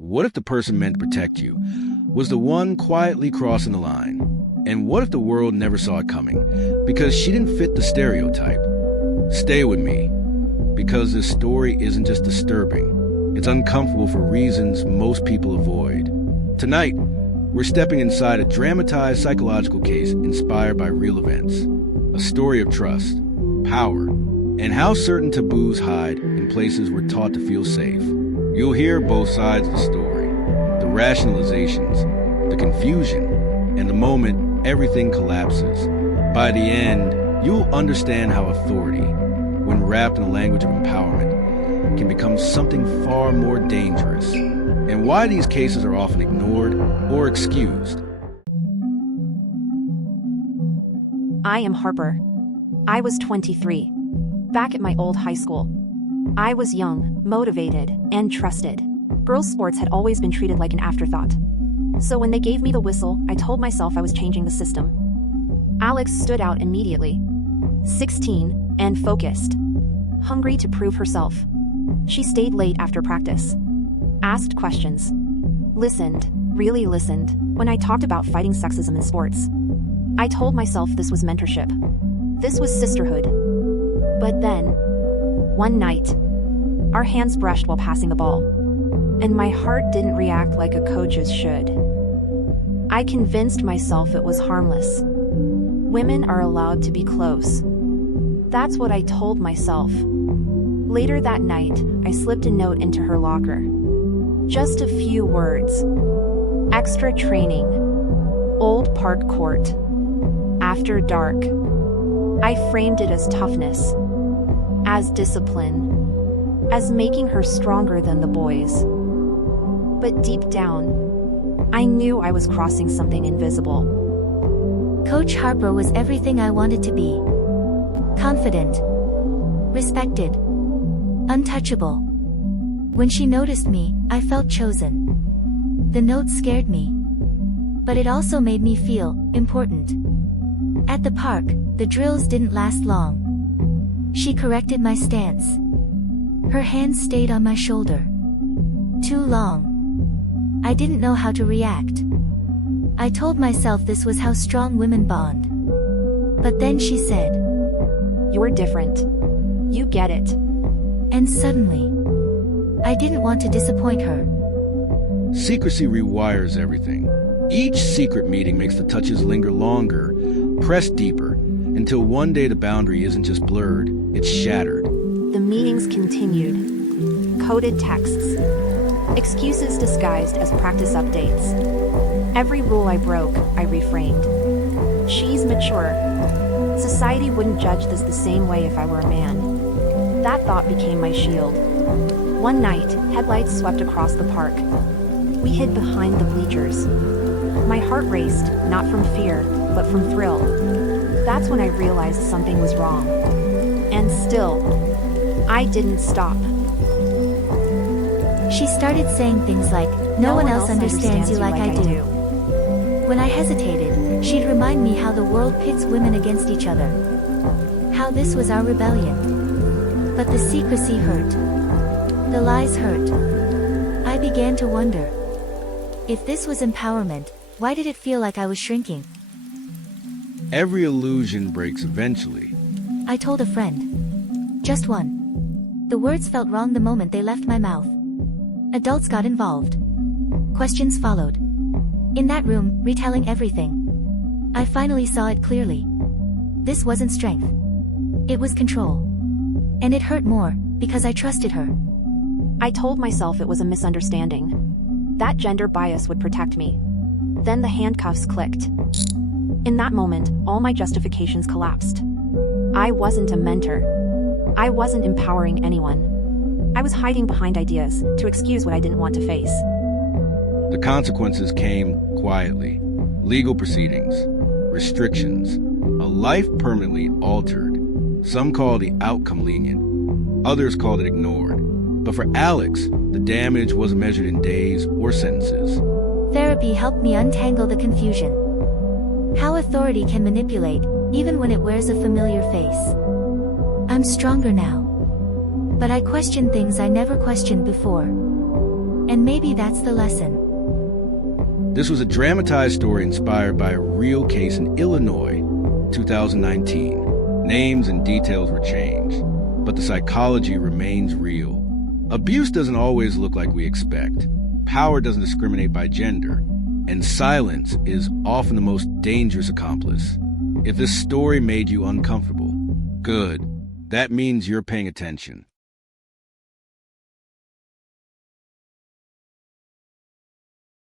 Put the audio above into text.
What if the person meant to protect you was the one quietly crossing the line? And what if the world never saw it coming because she didn't fit the stereotype? Stay with me, because this story isn't just disturbing. It's uncomfortable for reasons most people avoid. Tonight, we're stepping inside a dramatized psychological case inspired by real events. A story of trust, power, and how certain taboos hide in places we're taught to feel safe. You'll hear both sides of the story, the rationalizations, the confusion, and the moment everything collapses. By the end, you'll understand how authority, when wrapped in the language of empowerment, can become something far more dangerous, and why these cases are often ignored or excused. I am Harper. I was 23. Back at my old high school. I was young, motivated, and trusted. Girls' sports had always been treated like an afterthought. So when they gave me the whistle, I told myself I was changing the system. Alex stood out immediately. 16, and focused. Hungry to prove herself. She stayed late after practice. Asked questions. Listened, really listened, when I talked about fighting sexism in sports. I told myself this was mentorship. This was sisterhood. But then, one night, our hands brushed while passing the ball, and my heart didn't react like a coach's should. I convinced myself it was harmless. Women are allowed to be close. That's what I told myself. Later that night, I slipped a note into her locker. Just a few words. Extra training. Old Park Court. After dark. I framed it as toughness. As discipline. As making her stronger than the boys. But deep down, I knew I was crossing something invisible. Coach Harper was everything I wanted to be. Confident. Respected. Untouchable. When she noticed me, I felt chosen. The note scared me. But it also made me feel important. At the park, the drills didn't last long. She corrected my stance. Her hand stayed on my shoulder. Too long. I didn't know how to react. I told myself this was how strong women bond. But then she said, "You're different. You get it." And suddenly, I didn't want to disappoint her. Secrecy rewires everything. Each secret meeting makes the touches linger longer, press deeper, until one day the boundary isn't just blurred, it's shattered. The meetings continued. Coded texts. Excuses disguised as practice updates. Every rule I broke, I reframed. She's mature. Society wouldn't judge this the same way if I were a man. That thought became my shield. One night, headlights swept across the park. We hid behind the bleachers. My heart raced, not from fear, but from thrill. That's when I realized something was wrong. And still, I didn't stop. She started saying things like, "No one else understands you like I do." When I hesitated, she'd remind me how the world pits women against each other. How this was our rebellion. But the secrecy hurt. The lies hurt. I began to wonder. If this was empowerment, why did it feel like I was shrinking? Every illusion breaks eventually. I told a friend. Just one. The words felt wrong the moment they left my mouth. Adults got involved. Questions followed. In that room, retelling everything. I finally saw it clearly. This wasn't strength. It was control. And it hurt more, because I trusted her. I told myself it was a misunderstanding. That gender bias would protect me. Then the handcuffs clicked. In that moment, all my justifications collapsed. I wasn't a mentor. I wasn't empowering anyone. I was hiding behind ideas to excuse what I didn't want to face. The consequences came quietly. Legal proceedings, restrictions, a life permanently altered. Some call the outcome lenient, others called it ignored. But for Alex, the damage wasn't measured in days or sentences. Therapy helped me untangle the confusion. How authority can manipulate, even when it wears a familiar face. I'm stronger now. But I question things I never questioned before. And maybe that's the lesson. This was a dramatized story inspired by a real case in Illinois, 2019. Names and details were changed, but the psychology remains real. Abuse doesn't always look like we expect. Power doesn't discriminate by gender, and silence is often the most dangerous accomplice. If this story made you uncomfortable, good. That means you're paying attention.